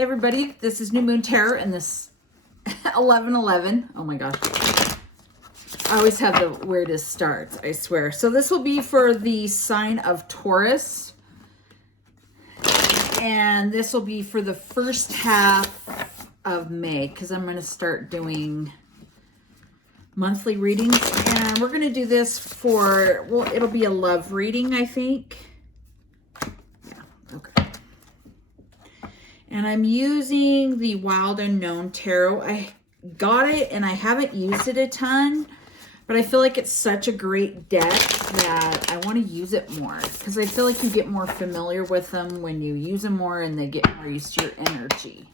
Hey everybody, this is New Moon Tarot and this 11/11. Oh my gosh. I always have the weirdest starts, I swear. So this will be for the sign of Taurus. And this will be for the first half of May, because I'm going to start doing monthly readings. And we're going to do this for, well, it'll be a love reading, I think. Yeah, okay. And I'm using the Wild Unknown Tarot. I got it and I haven't used it a ton, but I feel like it's such a great deck that I want to use it more, because I feel like you get more familiar with them when you use them more and they get more used to your energy.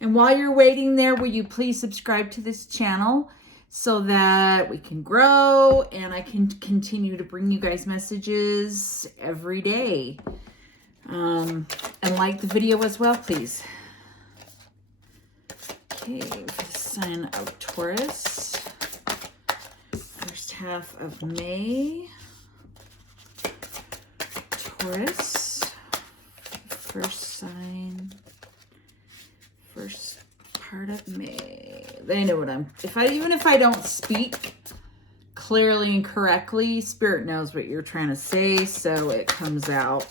And while you're waiting there, will you please subscribe to this channel so that we can grow and I can continue to bring you guys messages every day. And like the video as well, please. Okay, for the sign of Taurus. First half of May. Taurus. First sign. First part of May. They know what I'm... Even if I don't speak clearly and correctly, Spirit knows what you're trying to say, so it comes out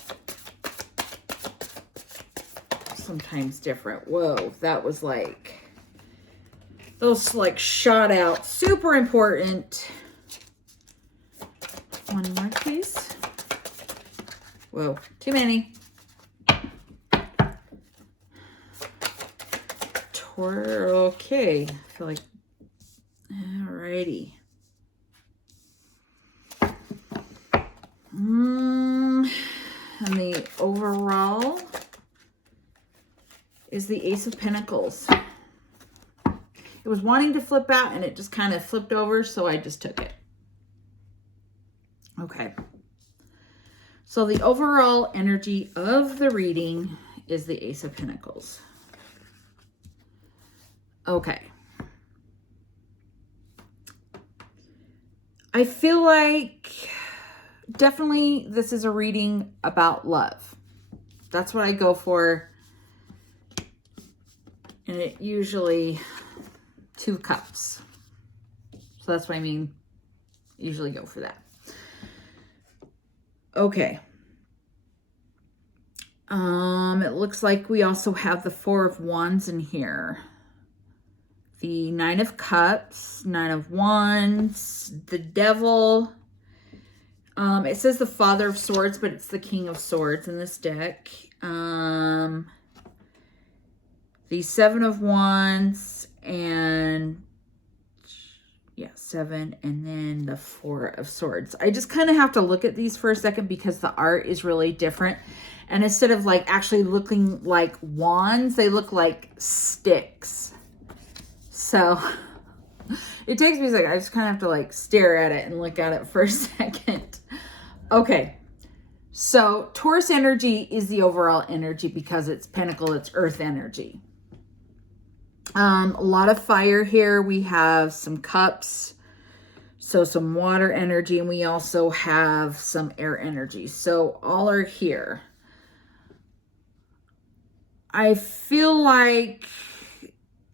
sometimes different. Whoa, that was like, those like shot out. Super important. One more, please. Whoa, too many. Okay, I feel like, alrighty. And the overall is the Ace of Pentacles. It was wanting to flip out and it just kind of flipped over, so I just took it. Okay. So the overall energy of the reading is the Ace of Pentacles. Okay. I feel like definitely this is a reading about love. That's what I go for. And it usually 2 cups. So that's what I mean. Usually go for that. Okay. It looks like we also have the 4 of Wands in here. The 9 of Cups, 9 of Wands, the Devil. It says the Father of Swords, but it's the King of Swords in this deck. The 7 of Wands and yeah, 7, and then the 4 of Swords. I just kind of have to look at these for a second because the art is really different. And instead of like actually looking like wands, they look like sticks. So it takes me a second. I just kind of have to like stare at it and look at it for a second. Okay. So Taurus energy is the overall energy because it's Pentacle, it's Earth energy. A lot of fire here. We have some cups, so some water energy, and we also have some air energy. So all are here. I feel like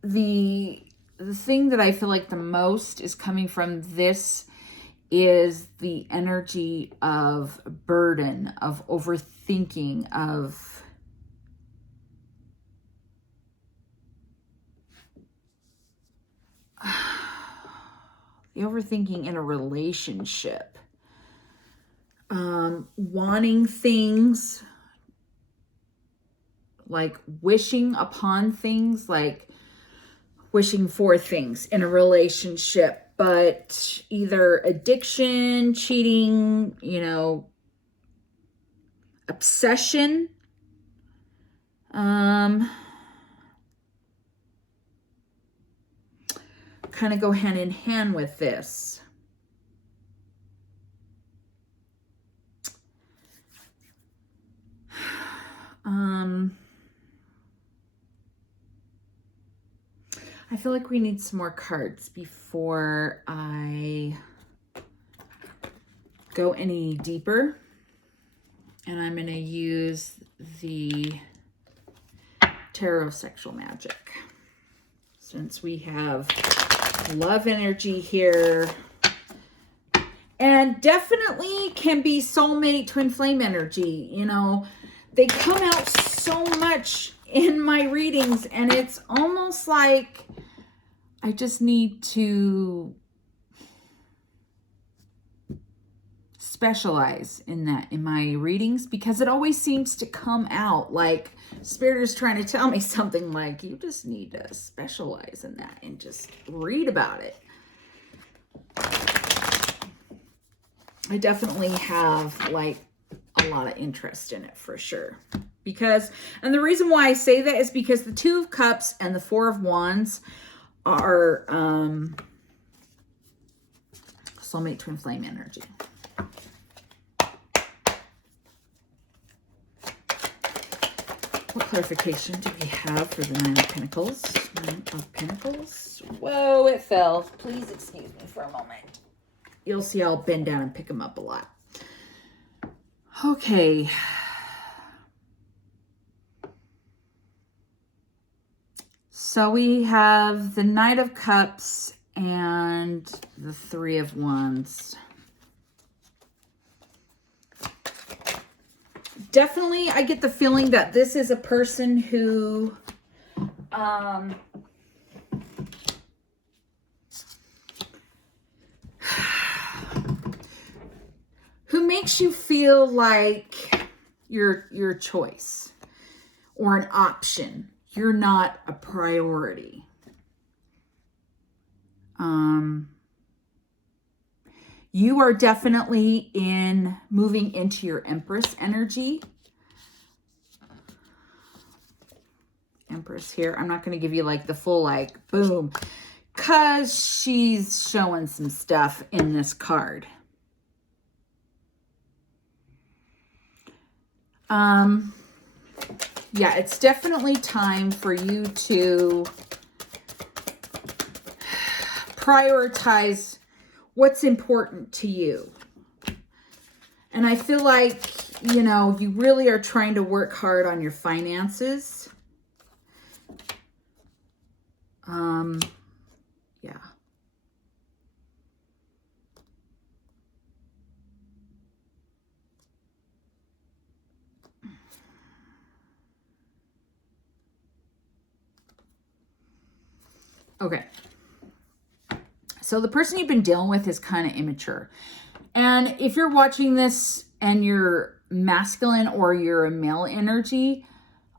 the thing that I feel like the most is coming from this is the energy of burden, of overthinking, of the overthinking in a relationship, wanting things, like wishing upon things, like wishing for things in a relationship, but either addiction, cheating, you know, obsession, kind of go hand in hand with this. I feel like we need some more cards before I go any deeper. And I'm going to use the tarot sexual magic. Since we have love energy here. And definitely can be soulmate twin flame energy. You know, they come out so much in my readings, and it's almost like I just need to specialize in that in my readings, because it always seems to come out like Spirit is trying to tell me something, like you just need to specialize in that and just read about it. I definitely have like a lot of interest in it for sure. Because, and the reason why I say that is because the Two of Cups and the Four of Wands are soulmate twin flame energy. What clarification do we have for the Nine of Pentacles? Nine of Pentacles. Whoa, it fell. Please excuse me for a moment. You'll see I'll bend down and pick them up a lot. Okay. So we have the Knight of Cups and the Three of Wands. Definitely, I get the feeling that this is a person who who makes you feel like you're your choice or an option. You're not a priority. You are definitely moving into your Empress energy. Empress here. I'm not going to give you like the full like boom, because she's showing some stuff in this card. Yeah, it's definitely time for you to prioritize what's important to you. And I feel like, you know, you really are trying to work hard on your finances. Yeah. Okay. So the person you've been dealing with is kind of immature. And if you're watching this and you're masculine or you're a male energy,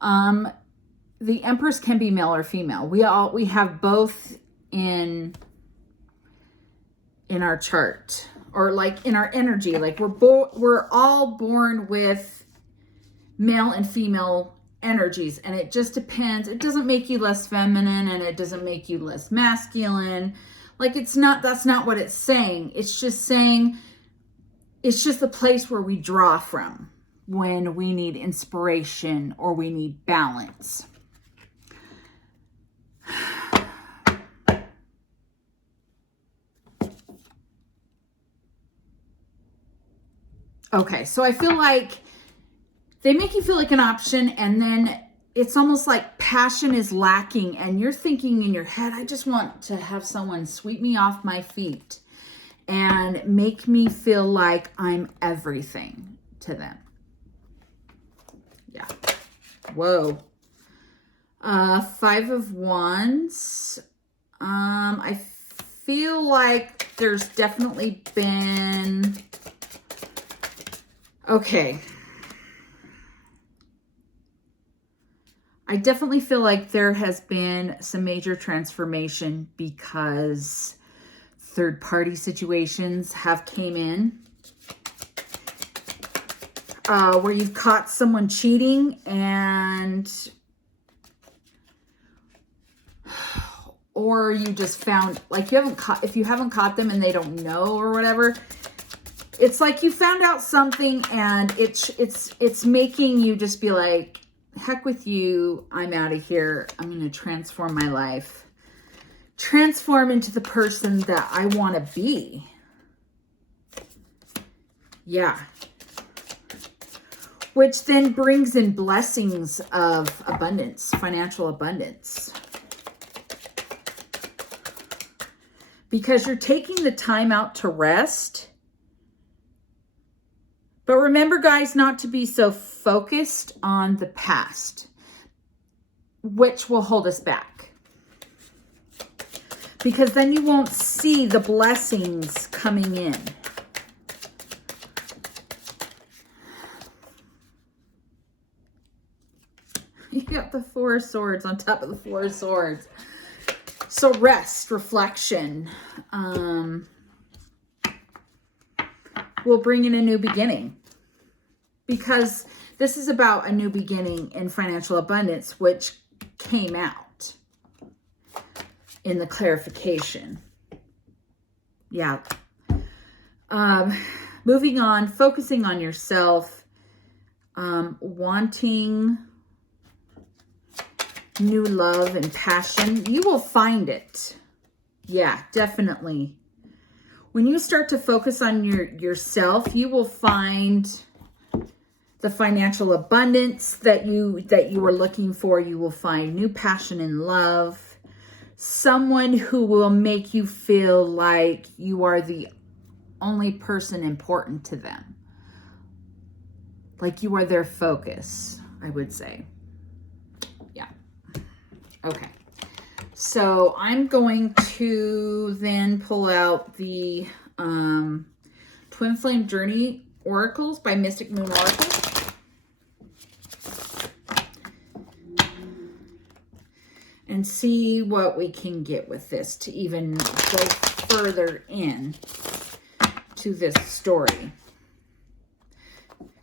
the Empress can be male or female. We have both in our chart, or like in our energy. Like we're all born with male and female energies, and it just depends. It doesn't make you less feminine, and it doesn't make you less masculine. Like that's not what it's saying. It's just saying it's just the place where we draw from when we need inspiration or we need balance. Okay, so I feel like they make you feel like an option, and then it's almost like passion is lacking, and you're thinking in your head, I just want to have someone sweep me off my feet and make me feel like I'm everything to them. Yeah. Whoa. Five of Wands. I feel like there's definitely been... Okay. I definitely feel like there has been some major transformation because third-party situations have came in. Where you've caught someone cheating, and or you just found, like, if you haven't caught them and they don't know or whatever, it's like you found out something and it's making you just be like, heck with you, I'm out of here. I'm going to transform my life. Transform into the person that I want to be. Yeah. which then brings in blessings of abundance, financial abundance. Because you're taking the time out to rest. But remember, guys, not to be so focused on the past, which will hold us back. Because then you won't see the blessings coming in. You got the Four of Swords on top of the Four of Swords. So rest, reflection, will bring in a new beginning. Because this is about a new beginning in financial abundance, which came out in the clarification. Yeah. Moving on, focusing on yourself, wanting new love and passion. You will find it. Yeah, definitely. When you start to focus on yourself, you will find the financial abundance that you were looking for. You will find new passion and love. Someone who will make you feel like you are the only person important to them. Like you are their focus, I would say. Yeah. Okay. So I'm going to then pull out the Twin Flame Journey Oracles by Mystic Moon Oracle. And see what we can get with this to even go further in to this story.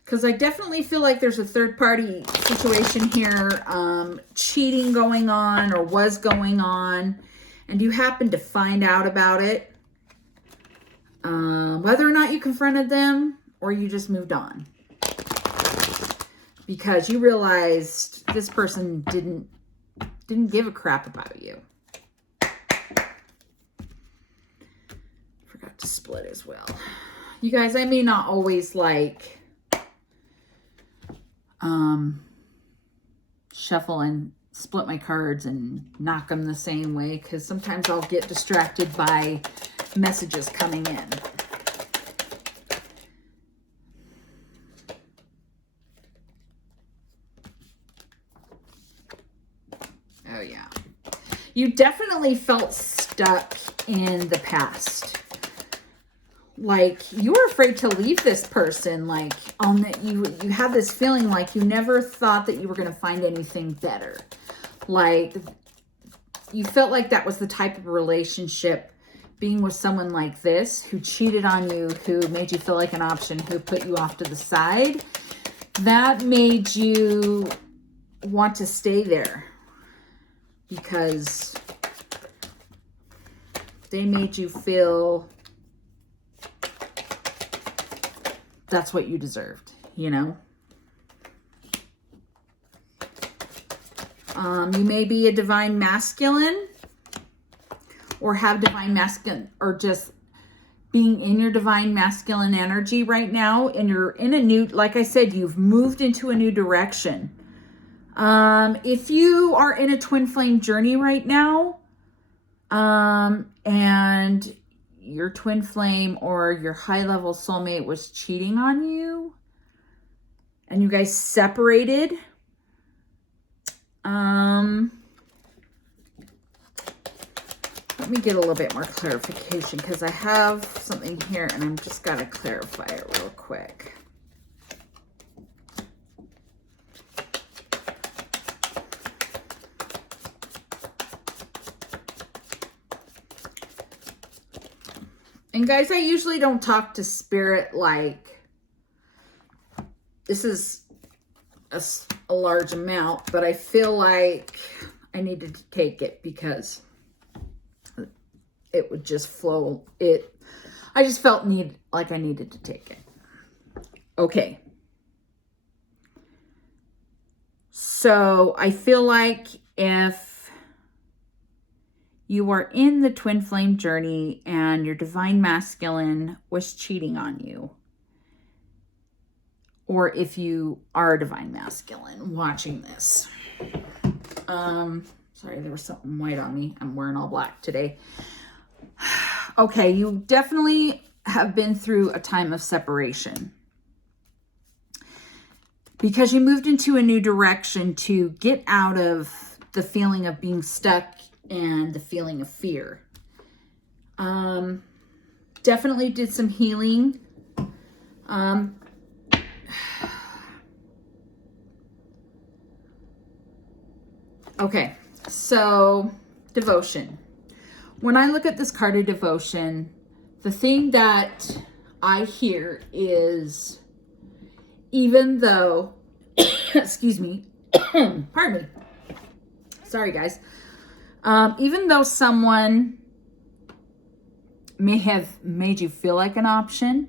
Because I definitely feel like there's a third party situation here, cheating going on or was going on, and you happen to find out about it. Whether or not you confronted them or you just moved on. Because you realized this person didn't give a crap about you. Forgot to split as well. You guys, I may not always like shuffle and split my cards and knock them the same way, because sometimes I'll get distracted by messages coming in. Oh yeah. You definitely felt stuck in the past. Like you were afraid to leave this person. Like you had this feeling like you never thought that you were going to find anything better. Like you felt like that was the type of relationship, being with someone like this who cheated on you, who made you feel like an option, who put you off to the side. That made you want to stay there because they made you feel that's what you deserved, you know? You may be a divine masculine or have divine masculine, or just being in your divine masculine energy right now. And you're in a new, like I said, you've moved into a new direction. If you are in a twin flame journey right now, and your twin flame or your high level soulmate was cheating on you and you guys separated, let me get a little bit more clarification because I have something here and I'm just got to clarify it real quick. And guys, I usually don't talk to spirit like this is a large amount, but I feel like I needed to take it because it would just flow. I just felt like I needed to take it. Okay. So I feel like if you are in the twin flame journey and your divine masculine was cheating on you, or if you are a divine masculine watching this. Sorry, there was something white on me. I'm wearing all black today. Okay, you definitely have been through a time of separation because you moved into a new direction to get out of the feeling of being stuck and the feeling of fear. Definitely did some healing. Okay, so devotion. When I look at this card of devotion, the thing that I hear is, even though, excuse me, pardon me. Sorry, guys. Even though someone may have made you feel like an option,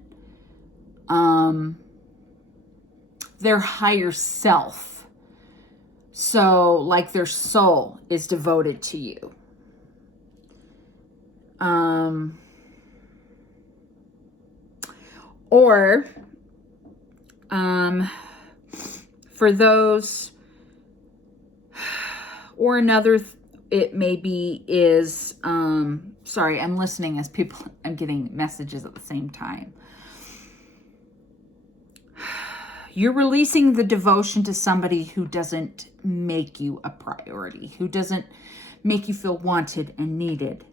their higher self, so like their soul, is devoted to you. Or for those, or another, it maybe is, sorry, I'm listening as people, I'm getting messages at the same time. You're releasing the devotion to somebody who doesn't make you a priority, who doesn't make you feel wanted and needed.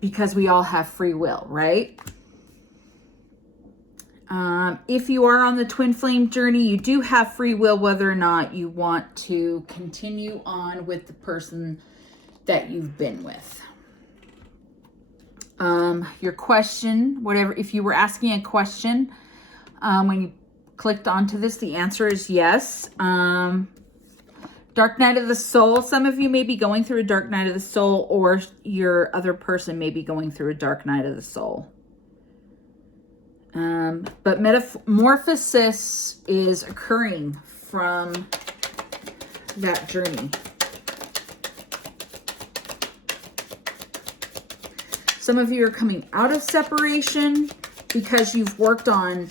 Because we all have free will, right? If you are on the twin flame journey, you do have free will whether or not you want to continue on with the person that you've been with. Your question, whatever, if you were asking a question, when you clicked onto this, the answer is yes. Dark night of the soul. Some of you may be going through a dark night of the soul, or your other person may be going through a dark night of the soul. But metamorphosis is occurring from that journey. Some of you are coming out of separation because you've worked on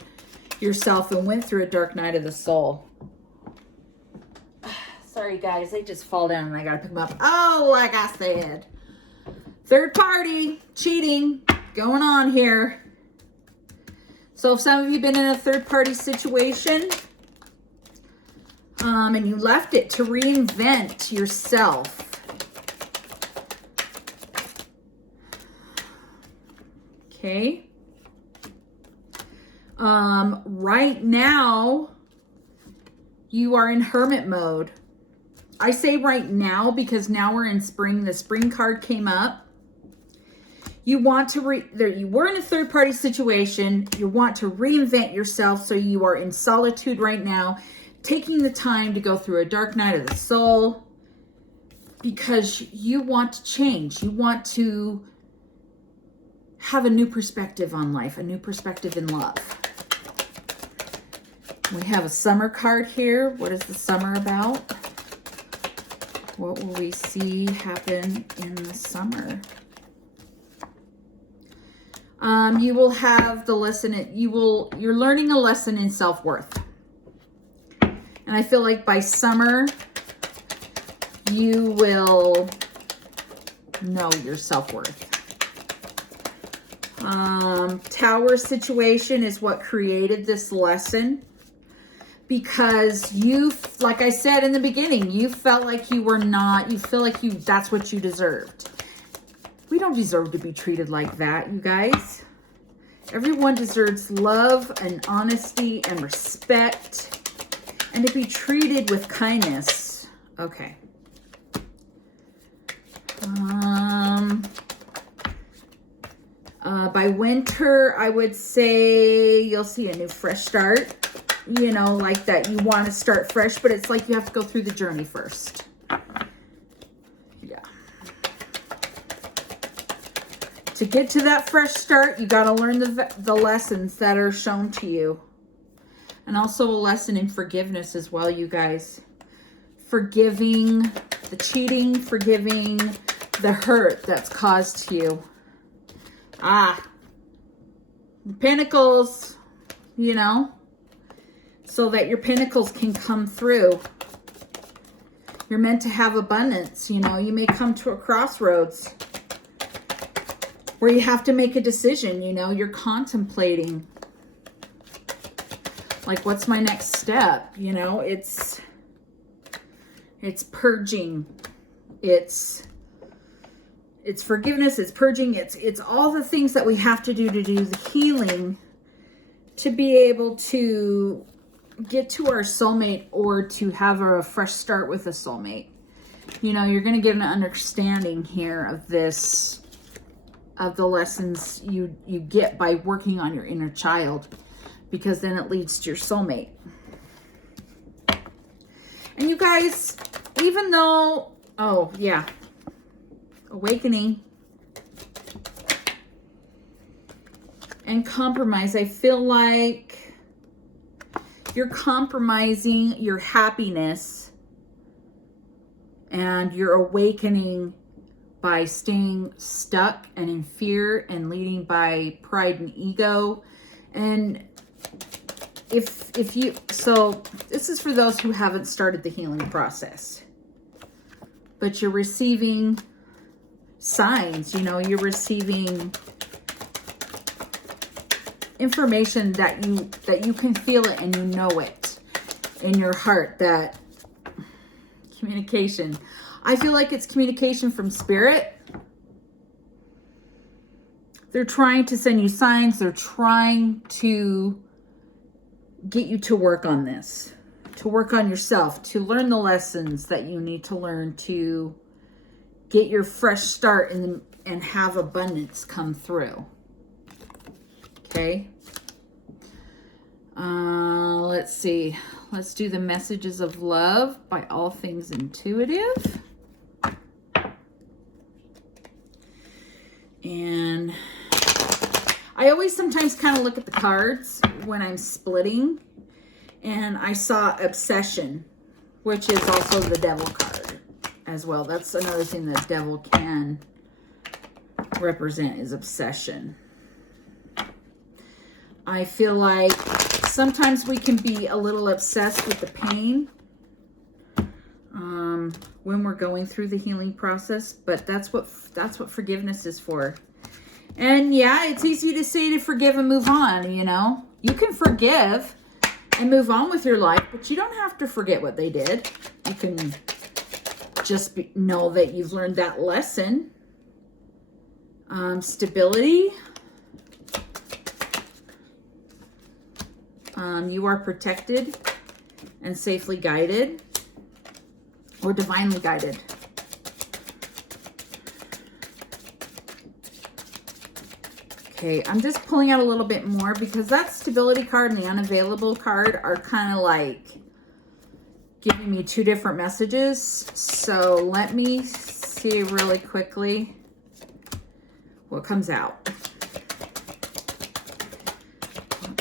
yourself and went through a dark night of the soul. Sorry, guys, they just fall down and I gotta pick them up. Oh, like I said, third party cheating going on here. So if some of you have been in a third party situation, and you left it to reinvent yourself. Okay. Right now, you are in hermit mode. I say right now because now we're in spring. The spring card came up. You want to you were in a third party situation. You want to reinvent yourself. So you are in solitude right now, taking the time to go through a dark night of the soul because you want to change. You want to have a new perspective on life, a new perspective in love. We have a summer card here. What is the summer about? What will we see happen in the summer? You will have the lesson, you're learning a lesson in self-worth. And I feel like by summer, you will know your self-worth. Tower situation is what created this lesson. Because you, like I said in the beginning, you felt like you were not, you feel like that's what you deserved. We don't deserve to be treated like that, you guys. Everyone deserves love and honesty and respect and to be treated with kindness. Okay. By winter, I would say you'll see a new fresh start. You know, like that you want to start fresh, but it's like you have to go through the journey first. Yeah. To get to that fresh start, you got to learn the lessons that are shown to you. And also a lesson in forgiveness as well, you guys. Forgiving the cheating, forgiving the hurt that's caused to you. The Pentacles, you know, so that your Pentacles can come through. You're meant to have abundance, you know. You may come to a crossroads where you have to make a decision, you know. You're contemplating, like, what's my next step? You know, it's purging. It's forgiveness, it's purging, it's all the things that we have to do the healing to be able to get to our soulmate or to have a fresh start with a soulmate. You know, you're going to get an understanding here of this, of the lessons you get by working on your inner child, because then it leads to your soulmate. And you guys, even though, oh yeah, awakening and compromise. I feel like you're compromising your happiness and you're awakening by staying stuck and in fear and leading by pride and ego. And if you, so this is for those who haven't started the healing process, but you're receiving signs, you know, you're receiving information that you can feel it and you know it in your heart, that communication. I feel like it's communication from spirit. They're trying to send you signs. They're trying to get you to work on this, to work on yourself, to learn the lessons that you need to learn to get your fresh start and have abundance come through. Okay. Let's see. Let's do the messages of love by All Things Intuitive. And I always sometimes kind of look at the cards when I'm splitting, and I saw obsession, which is also the devil card as well. That's another thing that devil can represent, is obsession. I feel like sometimes we can be a little obsessed with the pain when we're going through the healing process, but that's what forgiveness is for. And yeah, it's easy to say to forgive and move on, you know. You can forgive and move on with your life, but you don't have to forget what they did. You can just know that you've learned that lesson. Stability. You are protected and safely guided, or divinely guided. Okay, I'm just pulling out a little bit more because that stability card and the unavailable card are kind of like giving me two different messages. So let me see really quickly what comes out.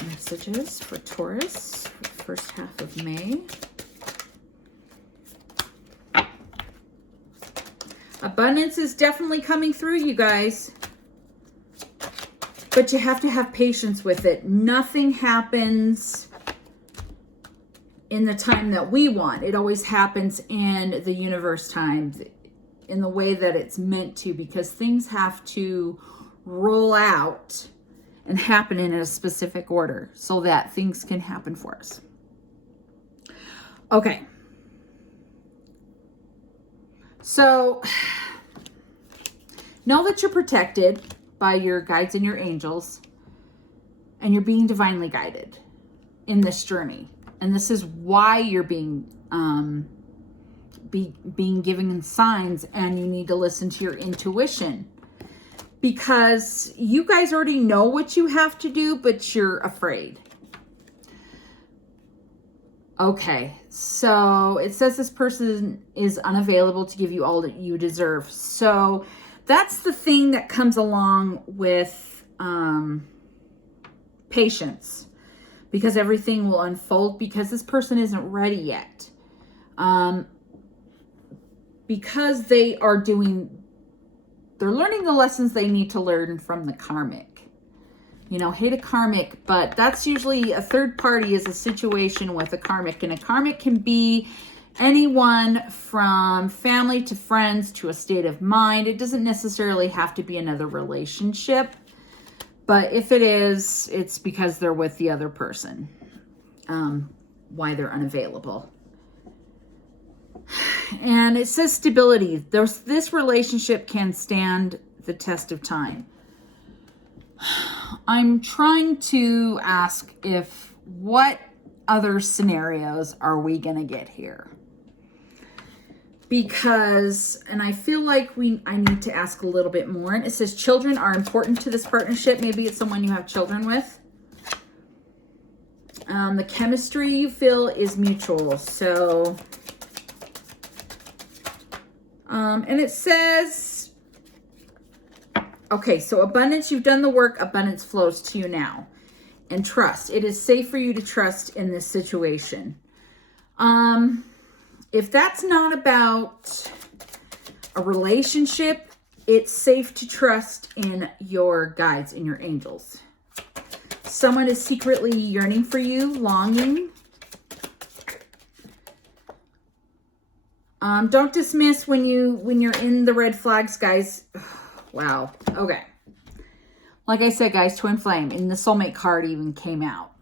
Messages for Taurus for the first half of May. Abundance is definitely coming through, you guys. But you have to have patience with it. Nothing happens in the time that we want. It always happens in the universe time, in the way that it's meant to, because things have to roll out and happen in a specific order so that things can happen for us. Okay. So know that you're protected by your guides and your angels, and you're being divinely guided in this journey. And this is why you're being given signs, and you need to listen to your intuition, because you guys already know what you have to do, but you're afraid. Okay, so it says this person is unavailable to give you all that you deserve. So that's the thing that comes along with patience, because everything will unfold, because this person isn't ready yet. Because they're learning the lessons they need to learn from the karmic. You know, hate a karmic, but that's usually a third party is a situation with a karmic. And a karmic can be anyone from family to friends to a state of mind. It doesn't necessarily have to be another relationship. But if it is, it's because they're with the other person. Why they're unavailable. And it says stability. This relationship can stand the test of time. I'm trying to ask what other scenarios are we going to get here? Because, and I feel like I need to ask a little bit more. And it says children are important to this partnership. Maybe it's someone you have children with. The chemistry you feel is mutual. So, and it says, okay, so abundance, you've done the work, abundance flows to you now. And trust. It is safe for you to trust in this situation. If that's not about a relationship, it's safe to trust in your guides and your angels. Someone is secretly yearning for you, longing. Don't dismiss when you're in the red flags, guys. Wow. Okay. Like I said, guys, twin flame, and the soulmate card even came out.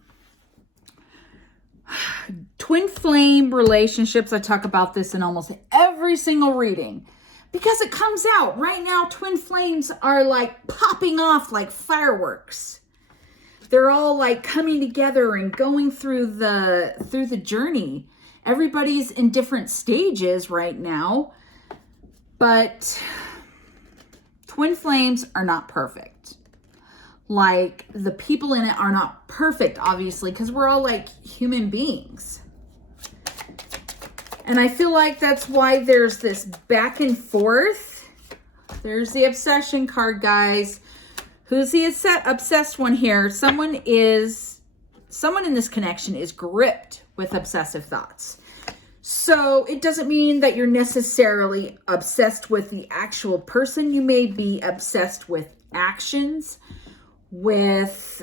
Twin flame relationships, I talk about this in almost every single reading because it comes out right now. Twin flames are like popping off like fireworks. They're all like coming together and going through the journey. Everybody's in different stages right now, but twin flames are not perfect. Like the people in it are not perfect, obviously, because we're all like human beings. And I feel like that's why there's this back and forth. There's the obsession card, guys. Who's the obsessed one here? Someone in this connection is gripped with obsessive thoughts. So it doesn't mean that you're necessarily obsessed with the actual person. You may be obsessed with actions, with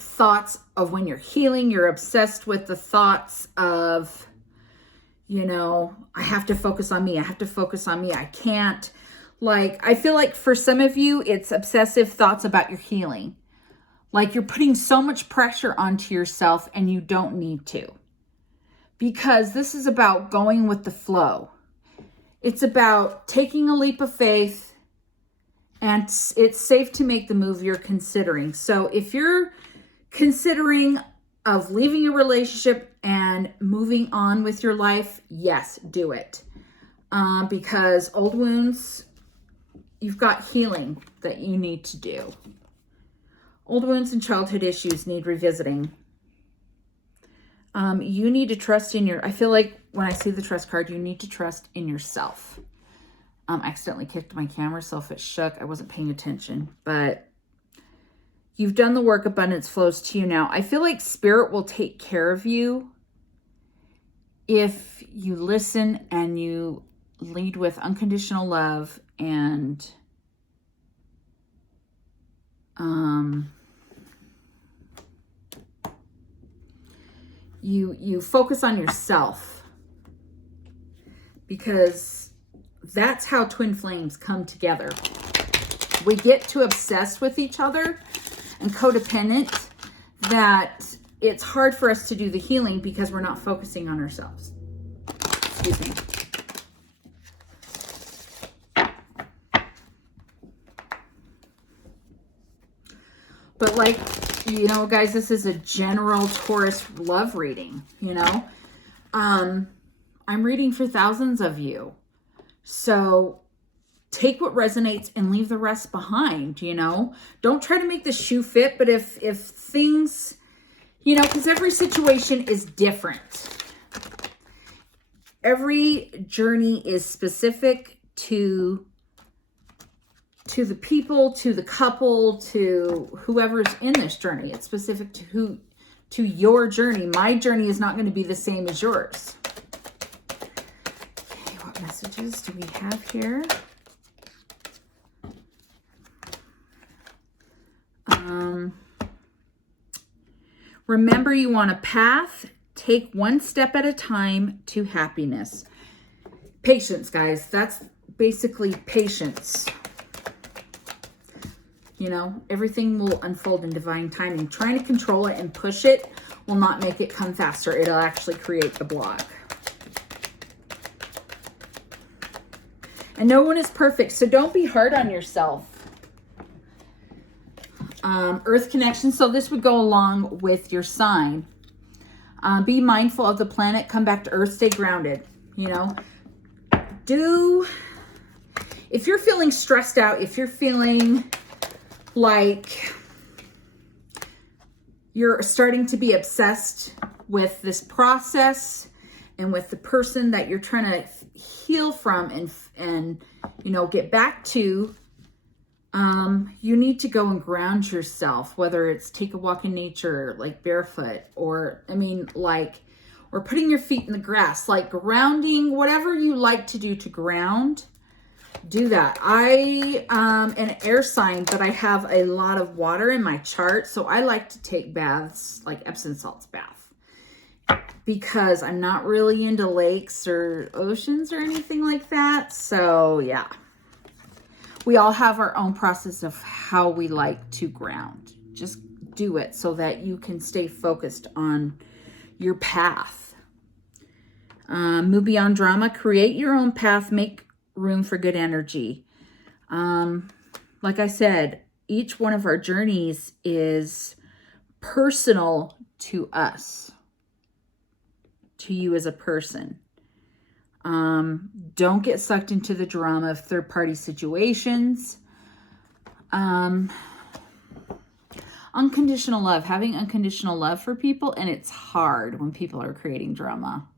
thoughts of when you're healing. You're obsessed with the thoughts of, you know, I have to focus on me. I have to focus on me. I can't. Like, I feel like for some of you, it's obsessive thoughts about your healing. Like you're putting so much pressure onto yourself and you don't need to. Because this is about going with the flow. It's about taking a leap of faith, and it's safe to make the move you're considering. So if you're considering of leaving a relationship and moving on with your life, yes, do it. Because old wounds, you've got healing that you need to do. Old wounds and childhood issues need revisiting. You need to trust in I feel like when I see the trust card, you need to trust in yourself. I accidentally kicked my camera, so if it shook, I wasn't paying attention. But you've done the work, abundance flows to you now. I feel like spirit will take care of you if you listen and you lead with unconditional love and you focus on yourself, because that's how twin flames come together. We get to obsess with each other and codependent that it's hard for us to do the healing because we're not focusing on ourselves. Excuse me. But like, you know, guys, this is a general Taurus love reading, you know. I'm reading for thousands of you. So take what resonates and leave the rest behind, you know. Don't try to make the shoe fit, but if things, you know, because every situation is different. Every journey is specific to the people, to the couple, to whoever's in this journey. It's specific to your journey. My journey is not going to be the same as yours. Okay, what messages do we have here? Remember, you want a path. Take one step at a time to happiness. Patience, guys. That's basically patience. You know, everything will unfold in divine timing. Trying to control it and push it will not make it come faster. It'll actually create the block. And no one is perfect, so don't be hard on yourself. Earth connection. So this would go along with your sign. Be mindful of the planet. Come back to Earth. Stay grounded. You know, if you're feeling stressed out, if you're feeling like you're starting to be obsessed with this process and with the person that you're trying to heal from and you know, get back to, you need to go and ground yourself, whether it's take a walk in nature, like barefoot, or or putting your feet in the grass, like grounding, whatever you like to do to ground, do that. I am an air sign, but I have a lot of water in my chart. So I like to take baths, like Epsom salts bath, because I'm not really into lakes or oceans or anything like that. So yeah, we all have our own process of how we like to ground. Just do it so that you can stay focused on your path. Move beyond drama, create your own path, make room for good energy. Like I said, each one of our journeys is personal to us, to you as a person. Don't get sucked into the drama of third-party situations. Unconditional love, having unconditional love for people, and it's hard when people are creating drama.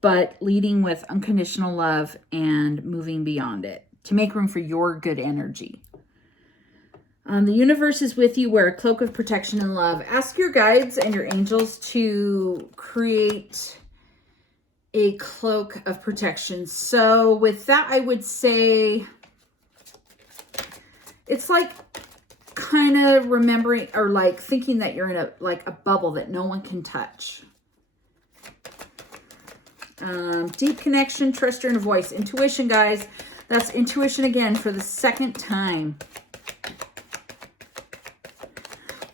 But leading with unconditional love and moving beyond it to make room for your good energy. The universe is with you. Wear a cloak of protection and love. Ask your guides and your angels to create a cloak of protection. So with that, I would say it's like kind of remembering or like thinking that you're in a bubble that no one can touch. Deep connection, trust your inner voice. Intuition, guys. That's intuition again for the second time.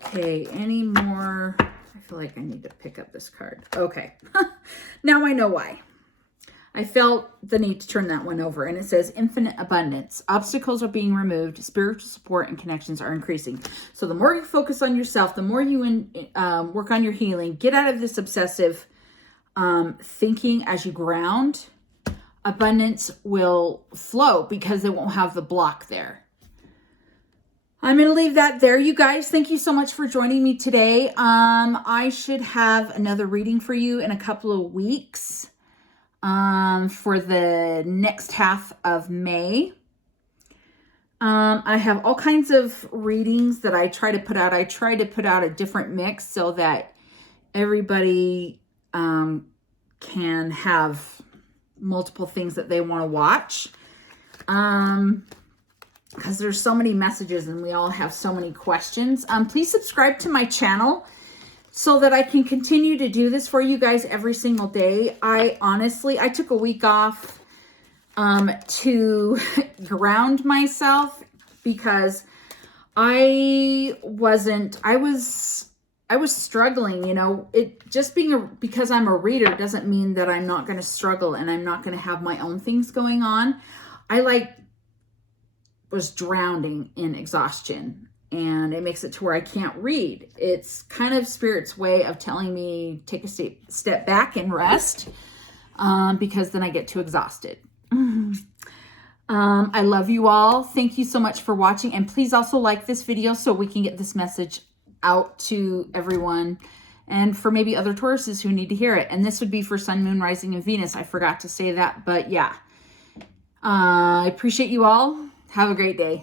Okay, any more? I feel like I need to pick up this card. Okay, now I know why. I felt the need to turn that one over, and it says infinite abundance. Obstacles are being removed. Spiritual support and connections are increasing. So the more you focus on yourself, the more you work on your healing, get out of this obsessive thinking as you ground, abundance will flow because it won't have the block there. I'm going to leave that there, you guys. Thank you so much for joining me today. I should have another reading for you in a couple of weeks for the next half of May. I have all kinds of readings that I try to put out. I try to put out a different mix so that everybody can have multiple things that they want to watch. Because there's so many messages and we all have so many questions. Please subscribe to my channel so that I can continue to do this for you guys every single day. I took a week off to ground myself because I was struggling, you know. It just because I'm a reader doesn't mean that I'm not going to struggle and I'm not going to have my own things going on. I was drowning in exhaustion, and it makes it to where I can't read. It's kind of Spirit's way of telling me take a step back and rest, because then I get too exhausted. I love you all. Thank you so much for watching, and please also like this video so we can get this message out to everyone and for maybe other Tauruses who need to hear it. And this would be for Sun, Moon, Rising, and Venus. I forgot to say that, but yeah. I appreciate you all. Have a great day.